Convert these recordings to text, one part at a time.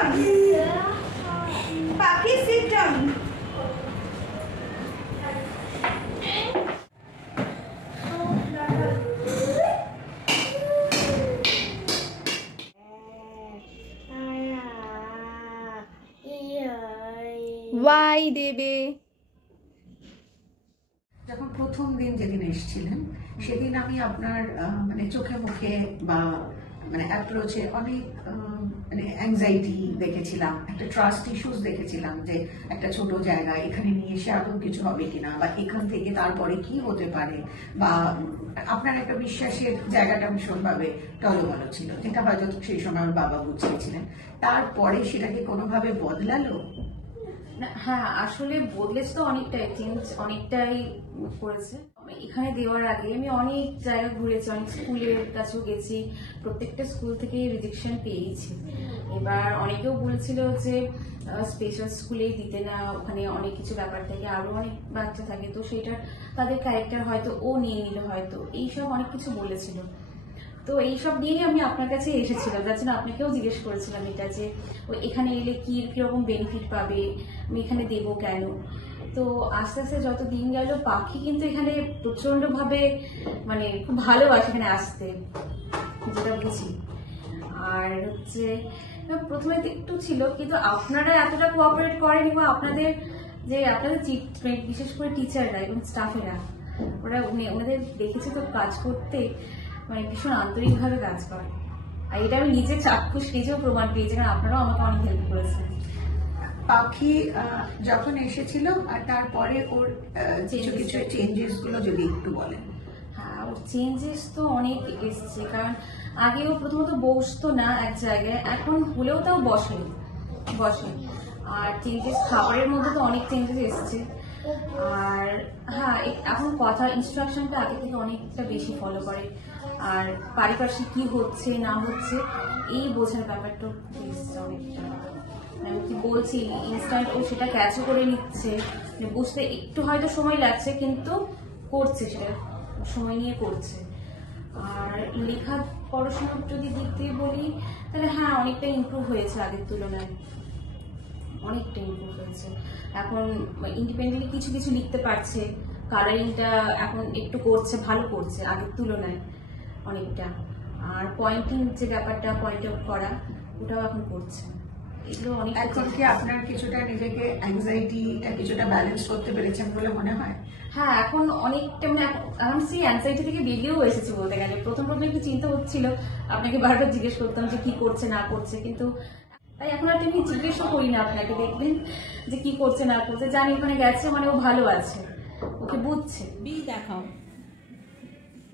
down. Paki, sit down. Why দেবে? যখন প্রথম দিন যেদিন এসেছিলেন সেদিন আমি আপনার মানে চোখে মুখে বা মানে অ্যাপ্রোচে অনেক মানে অ্যাংজাইটি দেখেছিলাম, একটা ট্রাস্ট ইস্যুস দেখেছিলাম যে একটা ছোট জায়গা এখানে নিয়ে এসে আদৌ কিছু হবে কিনা, বা এখান থেকে তারপরে কি হতে পারে, বা আপনার একটা বিশ্বাসের জায়গাটা ভীষণভাবে টলমলো ছিল, যেটা হয়তো সেই সময় আমার বাবা বুঝিয়েছিলেন। তারপরে সেটাকে কোনোভাবে বদলালো? হ্যাঁ, আসলে বদলেছে তো অনেকটাই, চেঞ্জ অনেকটাই করেছে। এখানে দেওয়ার আগে আমি অনেক জায়গা ঘুরেছি, অনেক স্কুলের কাছেও গেছি, প্রত্যেকটা স্কুল থেকে রিজেকশন পেয়েছি। এবার অনেকেও বলেছিল যে স্পেশাল স্কুলেই দিতে না, ওখানে অনেক কিছু ব্যাপার থাকে, আরো অনেক বাচ্চা থাকে, তো সেটা তাদের ক্যারেক্টার হয়তো ও নিয়ে নিল, হয়তো এইসব অনেক কিছু বলেছিল। তো এইসব নিয়েই আমি আপনার কাছে এসেছিলাম, যার জন্য আপনাকেও জিজ্ঞেস করেছিলাম এটা যে ও এখানে এলে কিরকম বেনিফিট পাবে, আমি এখানে দেবো কেন। তো আস্তে আস্তে যত দিন গেল পাখি কিন্তু এখানে প্রচন্ড ভাবে মানে খুব ভালোবাসে এখানে আসতে, যেটা বুঝি। আর হচ্ছে প্রথমে একটু ছিল, কিন্তু আপনারা এতটা কোঅপারেট করেনি, বা আপনাদের বিশেষ করে টিচাররা এবং স্টাফেরা, ওনাদের দেখেছে তো কাজ করতে মানে ভীষণ আন্তরিকভাবে কাজ করে। আর এটা আমি নিজে চাক্ষুষ নিজেও প্রমাণ পেয়েছি, কারণ আপনারাও আমাকে অনেক হেল্প করেছেন। পাখি যখন এসেছিল আর তারপরে ওর কিছু কিছু চেঞ্জেস গুলো যদি একটু বলেন। হ্যাঁ, ওর চেঞ্জেস তো অনেক এসছে, কারণ আগেও প্রথমত বসতো না এক জায়গায়, এখন হলেও তাও বসে। আর চেঞ্জেস খাবারের মধ্যে তো অনেক চেঞ্জেস এসছে। আর হ্যাঁ, এখন কথা ইনস্ট্রাকশনটা আগে থেকে অনেকটা বেশি ফলো করে, আর পারিপার্শ্বিক কি হচ্ছে না হচ্ছে এই বোঝার ব্যাপারটা এসছে অনেকটা। আমি কি বলছি ইনস্ট্যান্ট ও সেটা ক্যাচও করে নিচ্ছে, বুঝতে একটু হয়তো সময় লাগছে, কিন্তু করছে, সেটা সময় নিয়ে করছে। আর লেখা পড়াশোনার যদি দিক দিয়ে বলি তাহলে হ্যাঁ, অনেকটা ইমপ্রুভ হয়েছে আগের তুলনায়, অনেকটা ইমপ্রুভ হয়েছে। এখন ইন্ডিপেন্ডেন্টলি কিছু কিছু লিখতে পারছে, কালারিংটা এখন একটু করছে, ভালো করছে আগের তুলনায় অনেকটা। আর পয়েন্টিং যে ব্যাপারটা, পয়েন্ট আউট করা, ওটাও এখন করছে। এগুলো অনেক। এখন কি আপনার কিছুটা নিজেকে অ্যাংজাইটিটা কিছুটা ব্যালেন্স করতে পেরেছেন বলে মনে হয়? হ্যাঁ, এখন অনেকটা মানে এখন সেই অ্যাংজাইটি থেকে বেরিয়েও এসেছে বলতে গেলে। প্রথম একটু চিন্তা হচ্ছিল, আপনাকে বারবার জিজ্ঞেস করতাম যে কি করছে না করছে, কিন্তু তাই এখন আর আমি জিজ্ঞেসও করি না আপনাকে, দেখবেন যে কি করছে না করছে, জানি ওখানে গেছে মানে ও ভালো আছে, ওকে বুঝছে। বি দেখাও,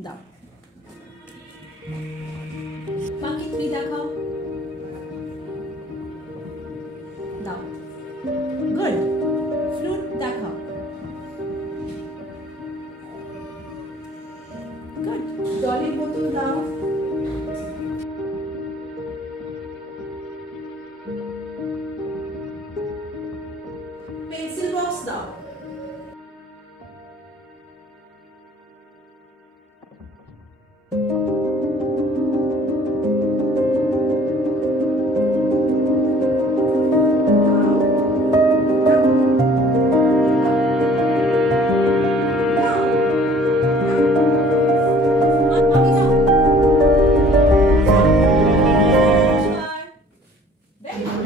দাও পাখি, তুই দেখাও, দাও, গুড। ফ্রুট দেখাও, গুড। জলের বোতল দাও, পেন্সিল বক্স দাও,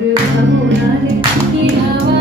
ভ্রমণারে কি হাওয়া